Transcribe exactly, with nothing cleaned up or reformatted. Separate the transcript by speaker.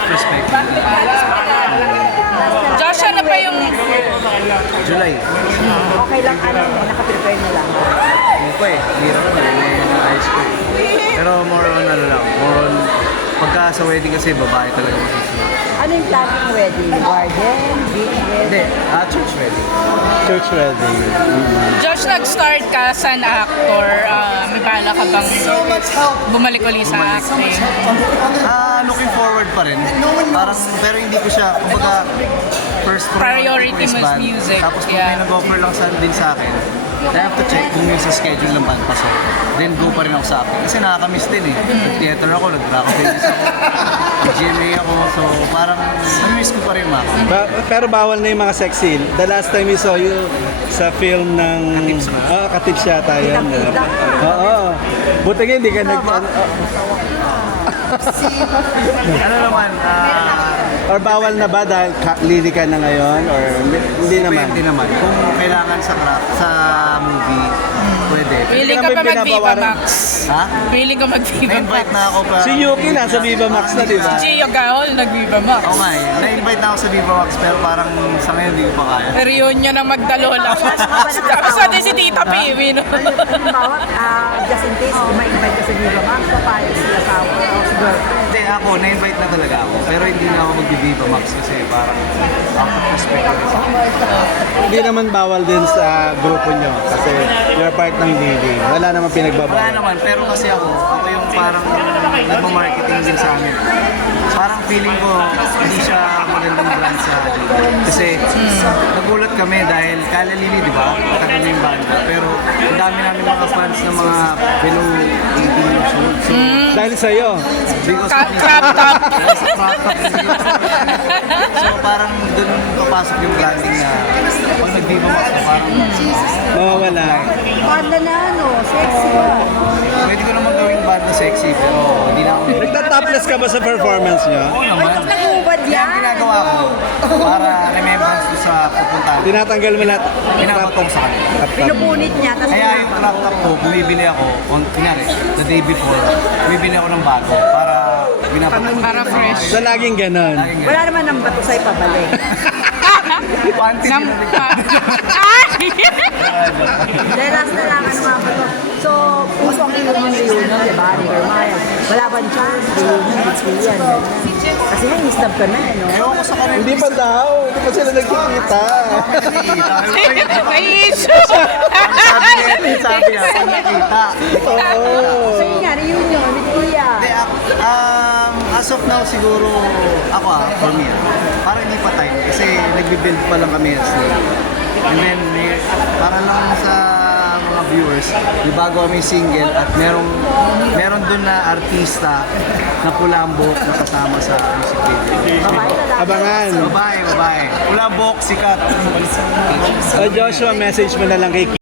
Speaker 1: perspective.
Speaker 2: Josh, ano pa yung...
Speaker 1: July.
Speaker 3: Okay lang, ano, nakaprepare na lang.
Speaker 1: Hindi ko eh. Hirap ko eh. May ayos ko eh. Pero more on ano lang. More on... Pagka sa wedding kasi babae talaga masusunod.
Speaker 3: Ano yung plan ng wedding? Garden? Beach?
Speaker 1: Hindi. Ah, church wedding.
Speaker 4: Church wedding.
Speaker 2: Josh, nag-start ka as an actor. Ah, may bala ka bang bumalik uli sa acting?
Speaker 1: Ah, looking forward pa rin. Parang, pero hindi ko siya, kumbaga, first
Speaker 2: Priority
Speaker 1: ko is
Speaker 2: mo is
Speaker 1: band.
Speaker 2: music,
Speaker 1: Tapos kung
Speaker 2: yeah.
Speaker 1: may nag-offer lang sa din sa akin, I have to check kung yung sa schedule ng band pasok. Then go pa rin ako sa acting. Kasi nakakamiss din eh. Nag-theater ako, nag-drama pages ako, G M A ako. So parang, namiss ko pa rin mga.
Speaker 4: Ba- pero bawal na yung mga sex scene. The last time we saw you sa film ng...
Speaker 1: Katips ba?
Speaker 4: Oo, Katips yata yun.
Speaker 3: Kitang-kita.
Speaker 4: Oo. Buti nga hindi ka nag...
Speaker 1: Ano naman, ah...
Speaker 4: Or bawal na ba dahil ka- lili ka na ngayon? Or hindi, hindi naman?
Speaker 1: Pwede naman. Kung kailangan sa craft, sa movie, pwede.
Speaker 2: Willing ka
Speaker 4: Hindi
Speaker 2: pa
Speaker 4: naman
Speaker 2: mag-Viva
Speaker 4: binabawaran.
Speaker 2: Max?
Speaker 1: Ha?
Speaker 2: Willing ka mag-Viva Max?
Speaker 1: Na-invite na ako pa.
Speaker 4: Si Yuki nasa Viva Max na, di ba?
Speaker 2: Gio Gaol, nag-Viva Max.
Speaker 1: Oo nga eh. Na-invite na ako sa Viva Max pero parang sa ngayon hindi ko pa kaya.
Speaker 2: Reunion ng Magdalola. Tapos natin si Tita Piwi, no?
Speaker 3: Halimbawa, ah, just in case, kung ma-invite ka sa Viva Max, papayag si asawa o si girlfriend.
Speaker 1: Hindi ako, na-invite na talaga ako. Pero hindi na ako mag-Viva Max kasi parang out of respect kasi.
Speaker 4: Hindi naman bawal din sa grupo nyo kasi you're part ng lili. Wala naman
Speaker 1: Wala
Speaker 4: pinagbabawal.
Speaker 1: naman, pero kasi ako, ako yung parang nagma-marketing din sa amin. Parang feeling ko hindi siya magandang brand sa akin. Kasi nagulat kami dahil Kala Lili, di ba? Matagal na yung banda. Pero ang dami namin mga fans ng mga below eighteen years old. So,
Speaker 4: Dahil sa'yo.
Speaker 1: because
Speaker 2: Crop
Speaker 1: of-
Speaker 2: crop top.
Speaker 1: Yes, crop top. So parang dun papasok yung branding na pag nag-Viva Max ka, parang
Speaker 4: Mawawala.
Speaker 3: Banda na ano, sexy ba?
Speaker 1: pwede ko naman gawing banda sexy pero hindi na ako.
Speaker 4: Nagtatopless ka ba sa performance nyo?
Speaker 1: Oo
Speaker 3: Ay,
Speaker 1: naman.
Speaker 3: pag nag-ubad
Speaker 1: Yan
Speaker 3: yan.
Speaker 1: ang ginagawa ko para remembrance ko sa pupuntahan.
Speaker 4: Tinatanggal mo lahat.
Speaker 1: Pinapatong sa kanila.
Speaker 3: Pinupunit niya, tapos
Speaker 1: Kaya yung crop top ko, bumibili ako, on, kunyari, the day before, bumibili ako ng bago para pinapatong.
Speaker 2: Para fresh.
Speaker 4: So laging ganon.
Speaker 1: Laging
Speaker 3: wala naman ng bato sa'yo pabalik.
Speaker 1: Panty
Speaker 2: Nam-
Speaker 1: din.
Speaker 2: Ay!
Speaker 3: Dahil last na lang, ano mga bato. So, puso ang reunion reunion, di ba? Never mind. Wala bang chance? Reunion, between yan. ganyan. Kasi may istab ka na, eh, no?
Speaker 1: Ewan ko sa kanila.
Speaker 4: Hindi pa daw. Hindi pa sila nagkikita.
Speaker 2: May issue!
Speaker 1: Sabi niya, sabi niya, pag nakita.
Speaker 4: Oo.
Speaker 3: So, yun nga, reunion with Kuya.
Speaker 1: Hindi, ako, um, as of now, siguro, ako ah, for me, ah, parang hindi pa time. Kasi nagbe-build pa lang kami as well. And then, may, para lang sa mga viewers, may bago kami single at merong, meron dun na artista na pulambok na kasama sa music video.
Speaker 3: Babae na lang.
Speaker 4: Abangan.
Speaker 1: Babae, babae. Pulambok, sikat.
Speaker 4: O Joshua, message mo na lang kay